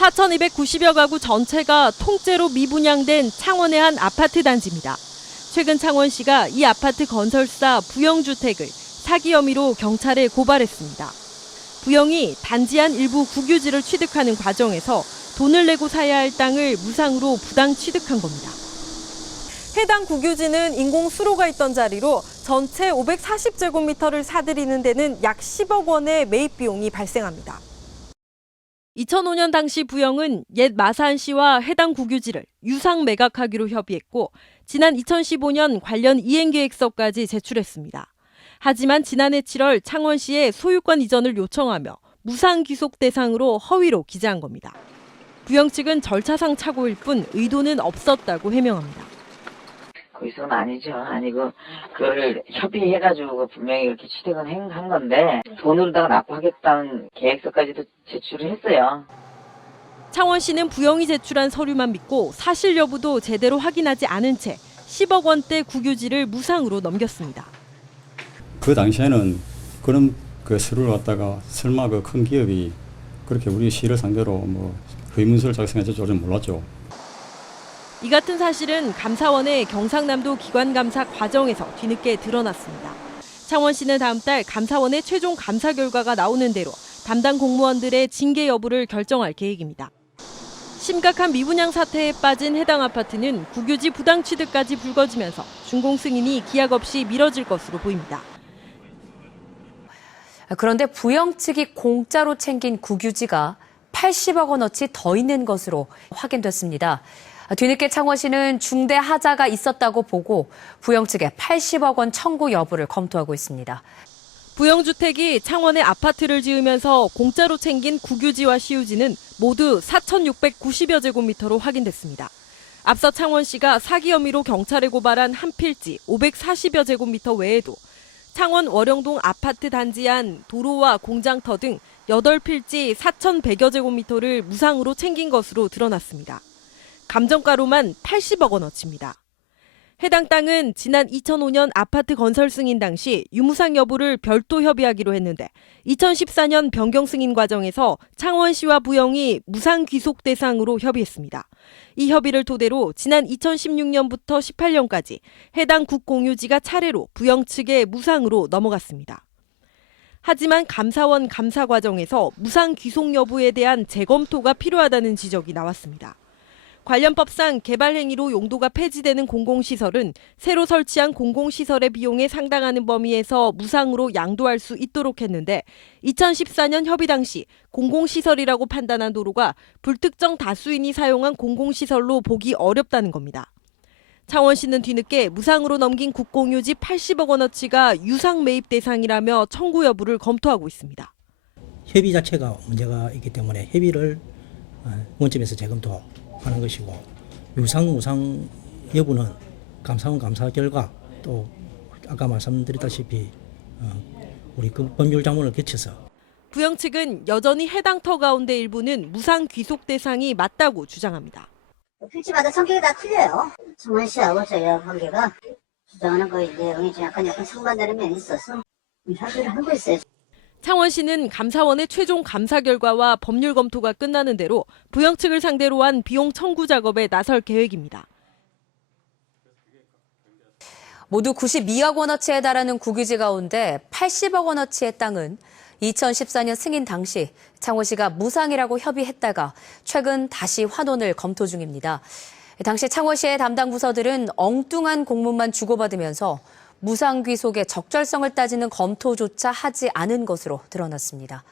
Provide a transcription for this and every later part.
4,290여 가구 전체가 통째로 미분양된 창원의 한 아파트 단지입니다. 최근 창원시가 이 아파트 건설사 부영주택을 사기 혐의로 경찰에 고발했습니다. 부영이 단지 안 일부 국유지를 취득하는 과정에서 돈을 내고 사야 할 땅을 무상으로 부당 취득한 겁니다. 해당 국유지는 인공수로가 있던 자리로 전체 540제곱미터를 사들이는 데는 약 10억 원의 매입 비용이 발생합니다. 2005년 당시 부영은 옛 마산시와 해당 국유지를 유상 매각하기로 협의했고 지난 2015년 관련 이행계획서까지 제출했습니다. 하지만 지난해 7월 창원시에 소유권 이전을 요청하며 무상 귀속 대상으로 허위로 기재한 겁니다. 부영 측은 절차상 착오일 뿐 의도는 없었다고 해명합니다. 거기서는 아니죠. 아니고 그걸 협의해가지고 분명히 이렇게 취득은 한 건데 돈으로다가 납부하겠다는 계획서까지도 제출을 했어요. 창원시는 부영이 제출한 서류만 믿고 사실 여부도 제대로 확인하지 않은 채 10억 원대 국유지를 무상으로 넘겼습니다. 그 당시에는 그런 그 서류를 갖다가 설마 그 큰 기업이 그렇게 우리 시를 상대로 허위문서를 작성했을 줄은 몰랐죠. 이 같은 사실은 감사원의 경상남도 기관감사 과정에서 뒤늦게 드러났습니다. 창원시는 다음 달 감사원의 최종 감사 결과가 나오는 대로 담당 공무원들의 징계 여부를 결정할 계획입니다. 심각한 미분양 사태에 빠진 해당 아파트는 국유지 부당 취득까지 불거지면서 준공 승인이 기약 없이 미뤄질 것으로 보입니다. 그런데 부영 측이 공짜로 챙긴 국유지가 80억 원어치 더 있는 것으로 확인됐습니다. 뒤늦게 창원시는 중대 하자가 있었다고 보고 부영 측에 80억 원 청구 여부를 검토하고 있습니다. 부영주택이 창원에 아파트를 지으면서 공짜로 챙긴 국유지와 시유지는 모두 4,690여 제곱미터로 확인됐습니다. 앞서 창원시가 사기 혐의로 경찰에 고발한 한 필지 540여 제곱미터 외에도 창원 월영동 아파트 단지 안 도로와 공장터 등 8필지 4,100여 제곱미터를 무상으로 챙긴 것으로 드러났습니다. 감정가로만 80억 원어치입니다. 해당 땅은 지난 2005년 아파트 건설 승인 당시 유무상 여부를 별도 협의하기로 했는데 2014년 변경 승인 과정에서 창원시와 부영이 무상 귀속 대상으로 협의했습니다. 이 협의를 토대로 지난 2016년부터 18년까지 해당 국공유지가 차례로 부영 측에 무상으로 넘어갔습니다. 하지만 감사원 감사 과정에서 무상 귀속 여부에 대한 재검토가 필요하다는 지적이 나왔습니다. 관련 법상 개발 행위로 용도가 폐지되는 공공시설은 새로 설치한 공공시설의 비용에 상당하는 범위에서 무상으로 양도할 수 있도록 했는데 2014년 협의 당시 공공시설이라고 판단한 도로가 불특정 다수인이 사용한 공공시설로 보기 어렵다는 겁니다. 창원시는 뒤늦게 무상으로 넘긴 국공유지 80억 원어치가 유상 매입 대상이라며 청구 여부를 검토하고 있습니다. 협의 자체가 문제가 있기 때문에 협의를 원점에서 재검토하는 것이고 유상 무상 여부는 감사원 감사 결과 또 아까 말씀드렸다시피 우리 그 법률 자문을 거쳐서 부영 측은 여전히 해당 터 가운데 일부는 무상 귀속 대상이 맞다고 주장합니다. 필지마다 성격이 다 틀려요. 창원시하고 저희하고 관계가 주장하는 그 내용이 좀 약간 상반되는 면이 있어서 협의를 하고 있어요. 창원시는 감사원의 최종 감사 결과와 법률 검토가 끝나는 대로 부영 측을 상대로 한 비용 청구 작업에 나설 계획입니다. 모두 92억 원어치에 달하는 국유지 가운데 80억 원어치의 땅은 2014년 승인 당시 창원시가 무상이라고 협의했다가 최근 다시 환원을 검토 중입니다. 당시 창원시의 담당 부서들은 엉뚱한 공문만 주고받으면서 무상 귀속의 적절성을 따지는 검토조차 하지 않은 것으로 드러났습니다.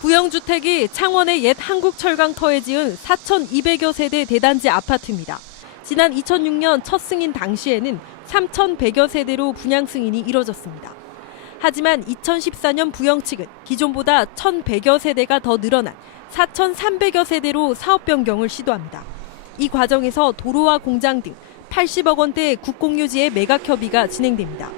부영주택이 창원의 옛 한국철강터에 지은 4,200여 세대 대단지 아파트입니다. 지난 2006년 첫 승인 당시에는 3,100여 세대로 분양 승인이 이뤄졌습니다. 하지만 2014년 부영 측은 기존보다 1,100여 세대가 더 늘어난 4,300여 세대로 사업 변경을 시도합니다. 이 과정에서 도로와 공장 등 80억 원대 국공유지의 매각 협의가 진행됩니다.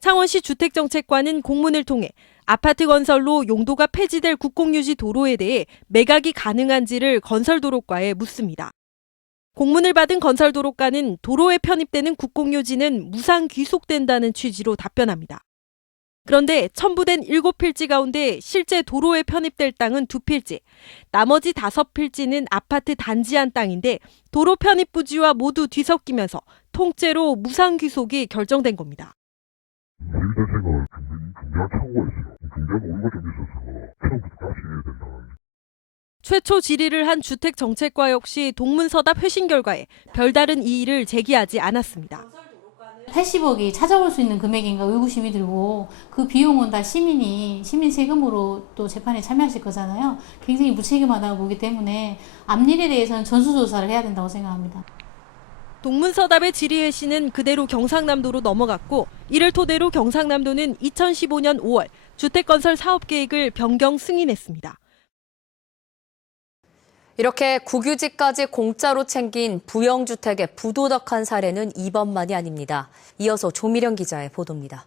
창원시 주택정책관은 공문을 통해 아파트 건설로 용도가 폐지될 국공유지 도로에 대해 매각이 가능한지를 건설도로과에 묻습니다. 공문을 받은 건설도로과는 도로에 편입되는 국공유지는 무상 귀속된다는 취지로 답변합니다. 그런데 첨부된 7필지 가운데 실제 도로에 편입될 땅은 2필지, 나머지 5필지는 아파트 단지한 땅인데 도로 편입 부지와 모두 뒤섞이면서 통째로 무상귀속이 결정된 겁니다. 우리 자체가 중대한 착오가 있어요. 중대한 오류가 좀 있어서 처음부터 다시 해야 된다는. 최초 질의를 한 주택정책과 역시 동문서답 회신 결과에 별다른 이의를 제기하지 않았습니다. 80억이 찾아올 수 있는 금액인가 의구심이 들고 그 비용은 다 시민 세금으로 또 재판에 참여하실 거잖아요. 굉장히 무책임하다고 보기 때문에 앞일에 대해서는 전수조사를 해야 된다고 생각합니다. 동문서답의 질의 회신은 그대로 경상남도로 넘어갔고 이를 토대로 경상남도는 2015년 5월 주택건설 사업계획을 변경 승인했습니다. 이렇게 국유지까지 공짜로 챙긴 부영주택의 부도덕한 사례는 이번만이 아닙니다. 이어서 조미령 기자의 보도입니다.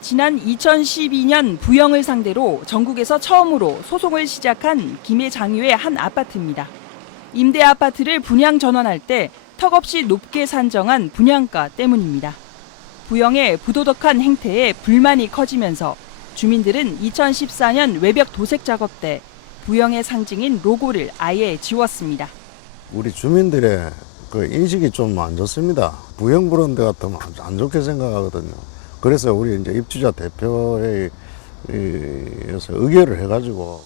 지난 2012년 부영을 상대로 전국에서 처음으로 소송을 시작한 김해 장유의 한 아파트입니다. 임대 아파트를 분양 전환할 때 턱없이 높게 산정한 분양가 때문입니다. 부영의 부도덕한 행태에 불만이 커지면서 주민들은 2014년 외벽 도색 작업 때 부영의 상징인 로고를 아예 지웠습니다. 우리 주민들의 그 인식이 좀 안 좋습니다. 부영 부른 데 같으면 안 좋게 생각하거든요. 그래서 우리 이제 입주자 대표회에서 의결을 해가지고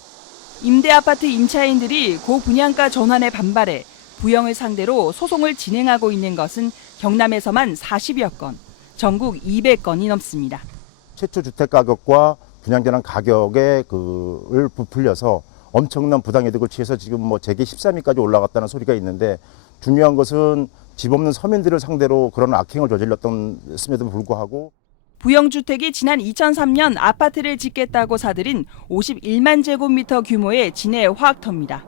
임대 아파트 임차인들이 고 분양가 전환에 반발해 부영을 상대로 소송을 진행하고 있는 것은 경남에서만 40여 건, 전국 200건이 넘습니다. 최초 주택 가격과 분양 전환 가격을 부풀려서 엄청난 부당이득을 취해서 지금 재계 13위까지 올라갔다는 소리가 있는데 중요한 것은 집 없는 서민들을 상대로 그런 악행을 저질렀음에도 불구하고 부영주택이 지난 2003년 아파트를 짓겠다고 사들인 51만 제곱미터 규모의 진해 화학터입니다.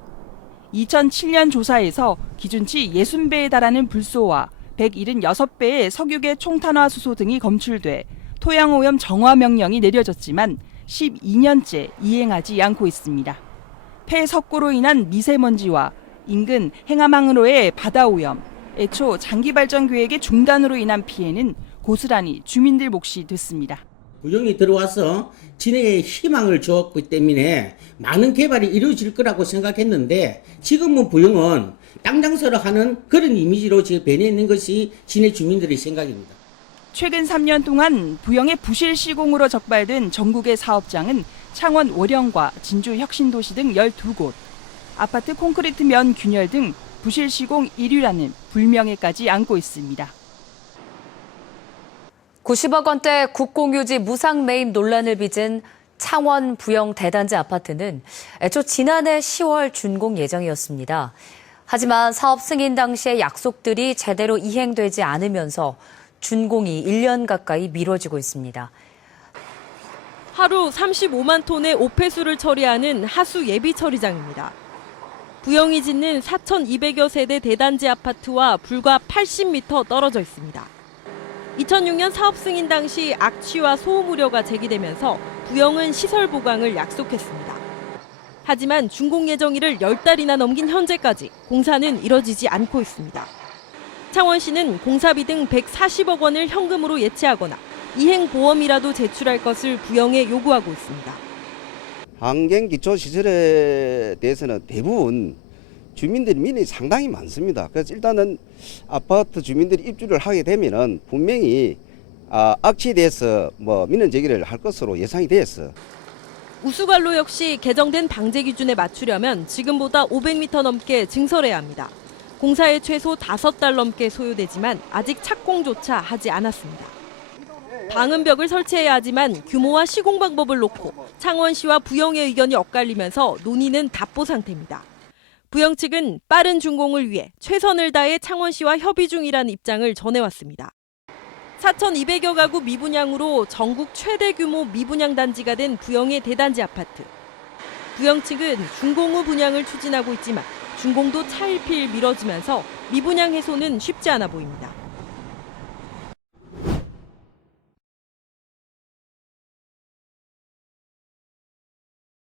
2007년 조사에서 기준치 60배에 달하는 불소와 176배의 석유계 총탄화 수소 등이 검출돼 토양오염 정화 명령이 내려졌지만 12년째 이행하지 않고 있습니다. 폐석고로 인한 미세먼지와 인근 행암항으로의 바다오염, 애초 장기발전 계획의 중단으로 인한 피해는 고스란히 주민들 몫이 됐습니다. 부영이 들어와서 진해에 희망을 주었기 때문에 많은 개발이 이루어질 거라고 생각했는데 지금은 부영은 땅 장사를 하는 그런 이미지로 지금 변해있는 것이 진해 주민들의 생각입니다. 최근 3년 동안 부영의 부실 시공으로 적발된 전국의 사업장은 창원 월영과 진주 혁신도시 등 12곳, 아파트 콘크리트 면 균열 등 부실 시공 1위라는 불명예까지 안고 있습니다. 90억 원대 국공유지 무상 매입 논란을 빚은 창원 부영 대단지 아파트는 애초 지난해 10월 준공 예정이었습니다. 하지만 사업 승인 당시의 약속들이 제대로 이행되지 않으면서 준공이 1년 가까이 미뤄지고 있습니다. 하루 35만 톤의 오폐수를 처리하는 하수 예비 처리장입니다. 부영이 짓는 4,200여 세대 대단지 아파트와 불과 80m 떨어져 있습니다. 2006년 사업 승인 당시 악취와 소음 우려가 제기되면서 부영은 시설 보강을 약속했습니다. 하지만 준공 예정일을 10달이나 넘긴 현재까지 공사는 이뤄지지 않고 있습니다. 창원시는 공사비 등 140억 원을 현금으로 예치하거나 이행보험이라도 제출할 것을 부영에 요구하고 있습니다. 환경기초시설에 대해서는 대부분 주민들이 민원이 상당히 많습니다. 그래서 일단은 아파트 주민들이 입주를 하게 되면은 분명히 악취에 대해서 민원 제기를 할 것으로 예상이 되었어요. 우수관로 역시 개정된 방제 기준에 맞추려면 지금보다 500m 넘게 증설해야 합니다. 공사에 최소 5달 넘게 소요되지만 아직 착공조차 하지 않았습니다. 방음벽을 설치해야 하지만 규모와 시공 방법을 놓고 창원시와 부영의 의견이 엇갈리면서 논의는 답보 상태입니다. 부영 측은 빠른 준공을 위해 최선을 다해 창원시와 협의 중이라는 입장을 전해왔습니다. 4,200여 가구 미분양으로 전국 최대 규모 미분양 단지가 된 부영의 대단지 아파트. 부영 측은 준공 후 분양을 추진하고 있지만 준공도 차일피일 미뤄지면서 미분양 해소는 쉽지 않아 보입니다.